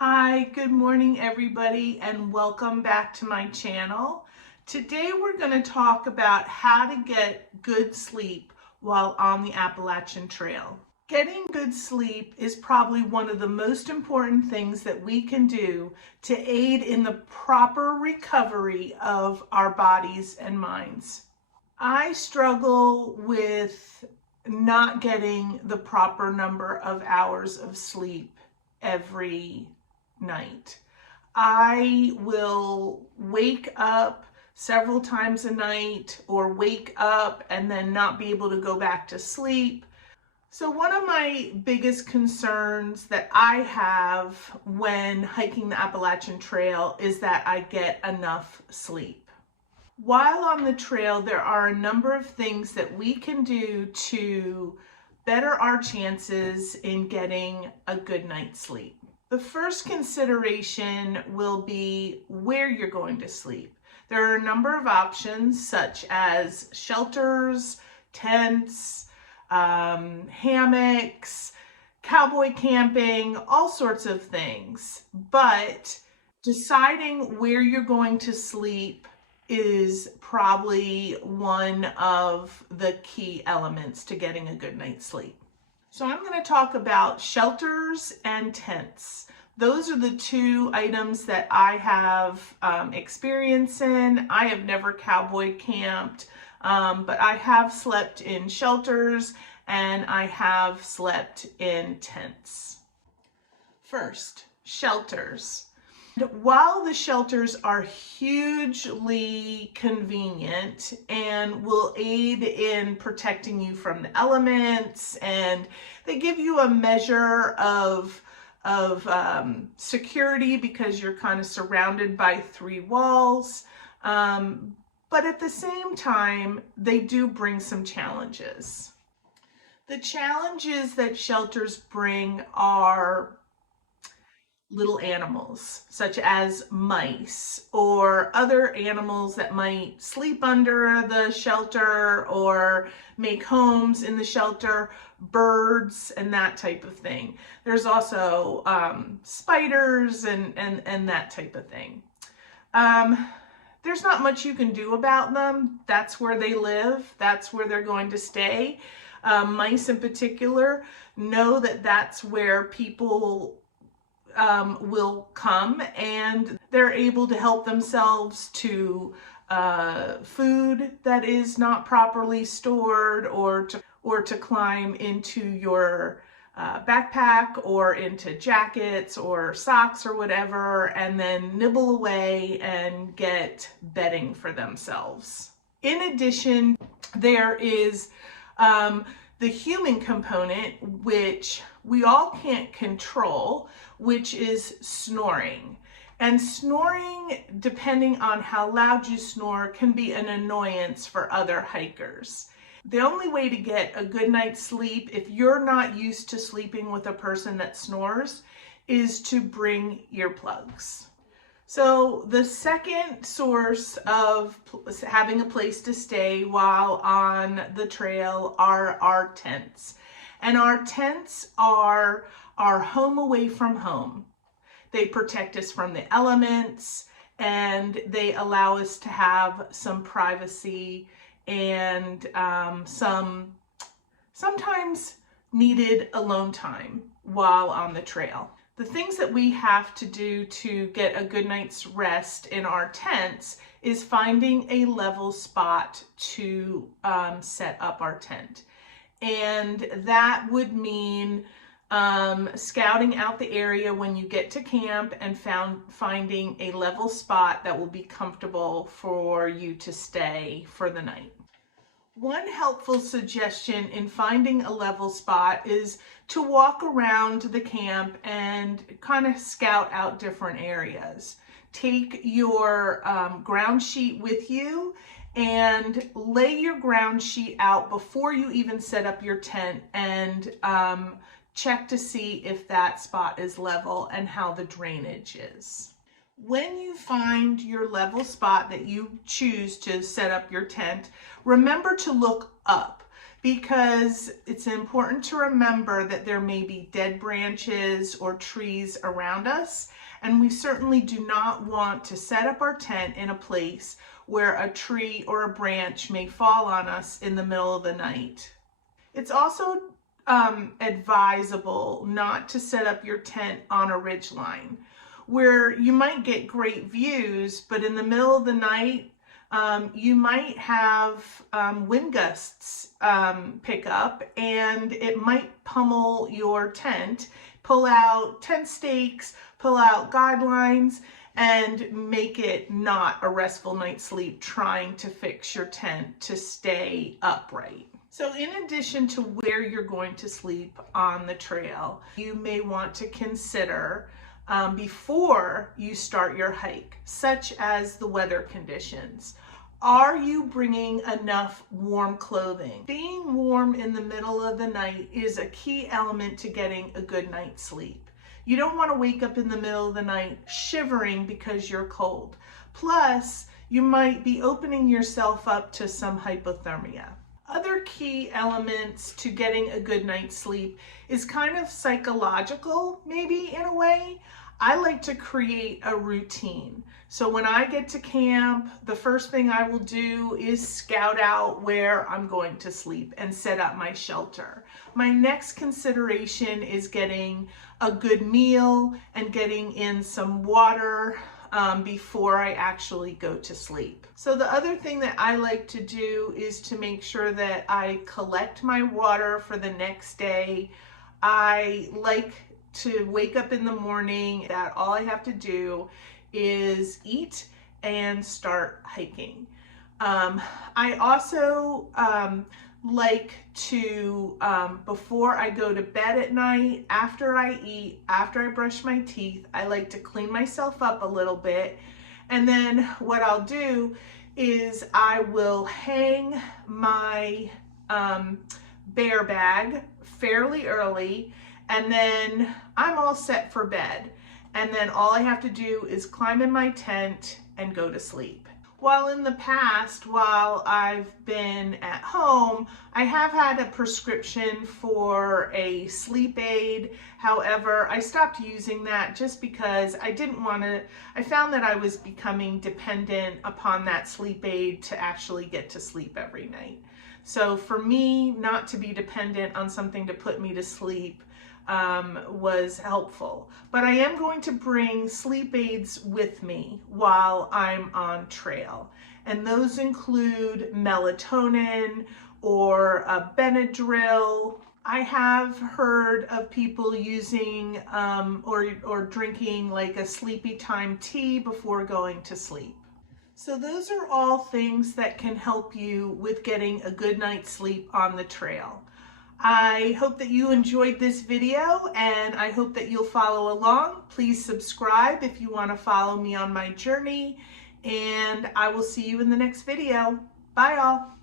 Hi, good morning everybody, and welcome back to my channel. Today we're going to talk about how to get good sleep while on the Appalachian Trail. Getting good sleep is probably one of the most important things that we can do to aid in the proper recovery of our bodies and minds. I struggle with not getting the proper number of hours of sleep every night. I will wake up several times a night or wake up and then not be able to go back to sleep. So one of my biggest concerns that I have when hiking the Appalachian Trail is that I get enough sleep. While on the trail, there are a number of things that we can do to better our chances in getting a good night's sleep. The first consideration will be where you're going to sleep. There are a number of options such as shelters, tents, hammocks, cowboy camping, all sorts of things. But deciding where you're going to sleep is probably one of the key elements to getting a good night's sleep. So I'm going to talk about shelters and tents. Those are the two items that I have experience in. I have never cowboy camped, but I have slept in shelters and I have slept in tents. First, shelters. While the shelters are hugely convenient and will aid in protecting you from the elements, and they give you a measure of security because you're kind of surrounded by three walls, but at the same time, they do bring some challenges. The challenges that shelters bring are little animals such as mice or other animals that might sleep under the shelter or make homes in the shelter, birds and that type of thing. There's also spiders and that type of thing. There's not much you can do about them. That's where they live. That's where they're going to stay. Mice in particular know that that's where people will come, and they're able to help themselves to food that is not properly stored, or to climb into your backpack or into jackets or socks or whatever, and then nibble away and get bedding for themselves. In addition, there is the human component, which we all can't control, which is snoring. And snoring, depending on how loud you snore, can be an annoyance for other hikers. The only way to get a good night's sleep, if you're not used to sleeping with a person that snores, is to bring earplugs. So the second source of having a place to stay while on the trail are our tents. And our tents are our home away from home. They protect us from the elements, and they allow us to have some privacy and sometimes needed alone time while on the trail. The things that we have to do to get a good night's rest in our tents is finding a level spot to set up our tent. And that would mean scouting out the area when you get to camp and finding a level spot that will be comfortable for you to stay for the night. One helpful suggestion in finding a level spot is to walk around the camp and kind of scout out different areas. Take your ground sheet with you and lay your ground sheet out before you even set up your tent, and check to see if that spot is level and how the drainage is. When you find your level spot that you choose to set up your tent, remember to look up. because it's important to remember that there may be dead branches or trees around us, and we certainly do not want to set up our tent in a place where a tree or a branch may fall on us in the middle of the night. It's also advisable not to set up your tent on a ridgeline where you might get great views, but in the middle of the night, you might have wind gusts pick up, and it might pummel your tent, pull out tent stakes, pull out guidelines, and make it not a restful night's sleep trying to fix your tent to stay upright. So in addition to where you're going to sleep on the trail, you may want to consider before you start your hike, such as the weather conditions. Are you bringing enough warm clothing? Being warm in the middle of the night is a key element to getting a good night's sleep. You don't want to wake up in the middle of the night shivering because you're cold. Plus, you might be opening yourself up to some hypothermia. Other key elements to getting a good night's sleep is kind of psychological, maybe in a way. I like to create a routine. So when I get to camp, the first thing I will do is scout out where I'm going to sleep and set up my shelter. My next consideration is getting a good meal and getting in some water before I actually go to sleep. So the other thing that I like to do is to make sure that I collect my water for the next day. I like to wake up in the morning that all I have to do is eat and start hiking. I also like to, before I go to bed at night, after I eat, after I brush my teeth, I like to clean myself up a little bit. And then what I'll do is I will hang my bear bag fairly early, and then I'm all set for bed. And then all I have to do is climb in my tent and go to sleep. While in the past, while I've been at home, I have had a prescription for a sleep aid. However, I stopped using that just because I found that I was becoming dependent upon that sleep aid to actually get to sleep every night. So for me, not to be dependent on something to put me to sleep was helpful. But I am going to bring sleep aids with me while I'm on trail. And those include melatonin or Benadryl. I have heard of people using or drinking like a sleepy time tea before going to sleep. So those are all things that can help you with getting a good night's sleep on the trail. I hope that you enjoyed this video, and I hope that you'll follow along. Please subscribe if you want to follow me on my journey, and I will see you in the next video. Bye all.